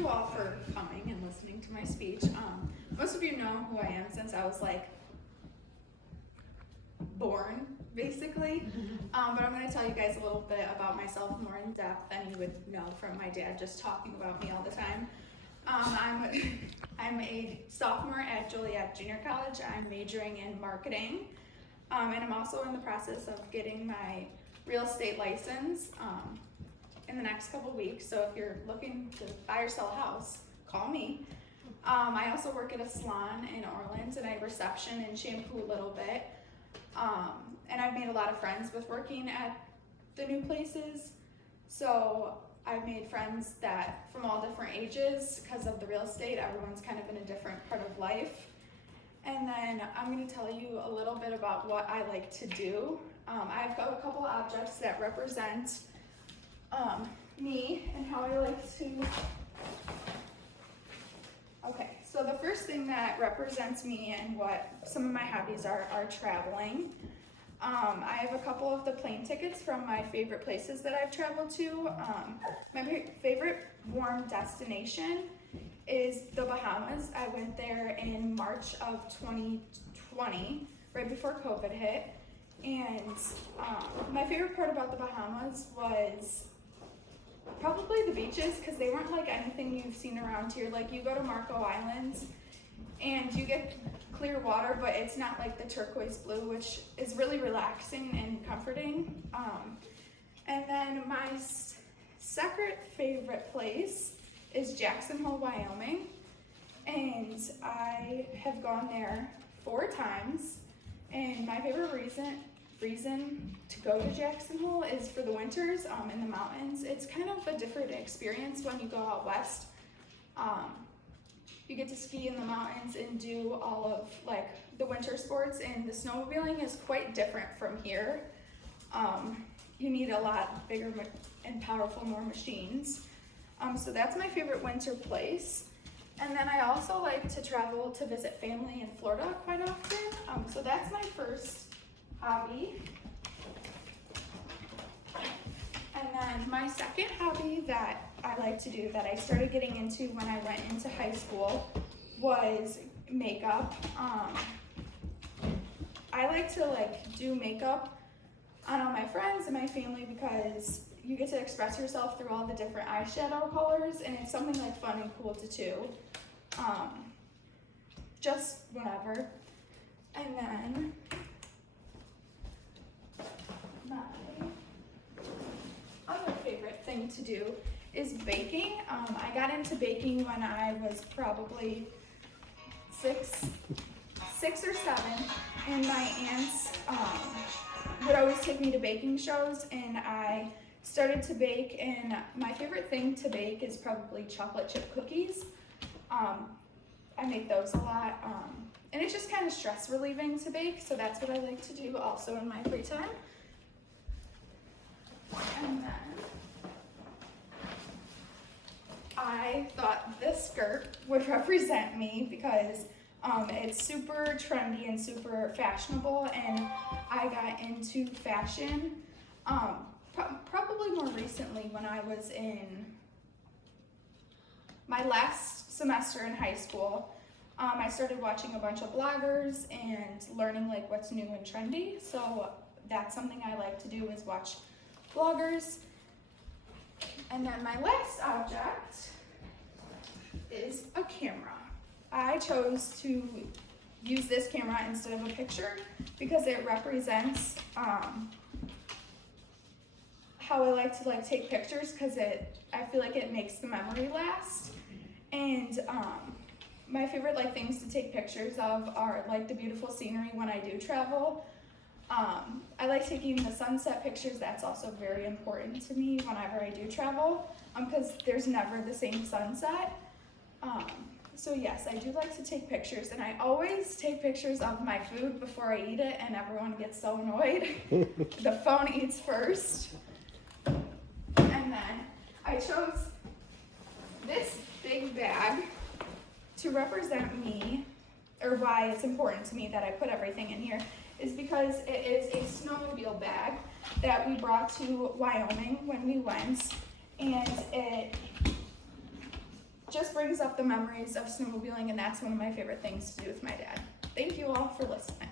you all for coming and listening to my speech. Most of you know who I am since I was like born, basically. But I'm going to tell you guys a little bit about myself more in depth than you would know from my dad just talking about me all the time. I'm a sophomore at Joliet Junior College. I'm majoring in marketing, and I'm also in the process of getting my real estate license in the next couple weeks. So if you're looking to buy or sell a house, call me. I also work at a salon in Orleans, and I reception and shampoo a little bit. And I've made a lot of friends with working at the new places. So I've made friends that from all different ages because of the real estate. Everyone's kind of in a different part of life. And then I'm going to tell you a little bit about what I like to do. I've got a couple objects that represent me and how I like to. Okay, so the first thing that represents me and what some of my hobbies are traveling. I have a couple of the plane tickets from my favorite places that I've traveled to. My favorite warm destination is the Bahamas. I went there in March of 2020, right before COVID hit. And my favorite part about the Bahamas was probably the beaches, because they weren't like anything you've seen around here. Like, you go to Marco Islands and you get clear water, but it's not like the turquoise blue, which is really relaxing and comforting. And then my second favorite place is Jackson Hole, Wyoming. And I have gone there 4 times. And my favorite reason to go to Jackson Hole is for the winters in the mountains. It's kind of a different experience when you go out west. You get to ski in the mountains and do all of like the winter sports, and the snowmobiling is quite different from here. You need a lot bigger and powerful more machines. So that's my favorite winter place. And then I also like to travel to visit family in Florida quite often. So that's my first hobby. And then my second hobby that I like to do, that I started getting into when I went into high school, was makeup. I like to do makeup on all my friends and my family because you get to express yourself through all the different eyeshadow colors, and it's something fun and cool to do. Just whatever. And then my other favorite thing to do is baking. I got into baking when I was probably six or 7, and my aunts would always take me to baking shows, and I started to bake, and my favorite thing to bake is probably chocolate chip cookies. I make those a lot, and it's just kind of stress relieving to bake, so that's what I like to do also in my free time. And then I thought this skirt would represent me because it's super trendy and super fashionable, and I got into fashion probably more recently when I was in my last semester in high school. I started watching a bunch of bloggers and learning what's new and trendy, so that's something I like to do, is watch bloggers. And then my last object is a camera. I chose to use this camera instead of a picture because it represents how I like to take pictures, because I feel like it makes the memory last. And my favorite things to take pictures of are the beautiful scenery when I do travel. I like taking the sunset pictures. That's also very important to me whenever I do travel, because there's never the same sunset. So yes, I do like to take pictures, and I always take pictures of my food before I eat it, and everyone gets so annoyed. The phone eats first. And then I chose this big bag to represent me, or why it's important to me that I put everything in here, is because it is a snowmobile bag that we brought to Wyoming when we went, and it just brings up the memories of snowmobiling, and that's one of my favorite things to do with my dad. Thank you all for listening.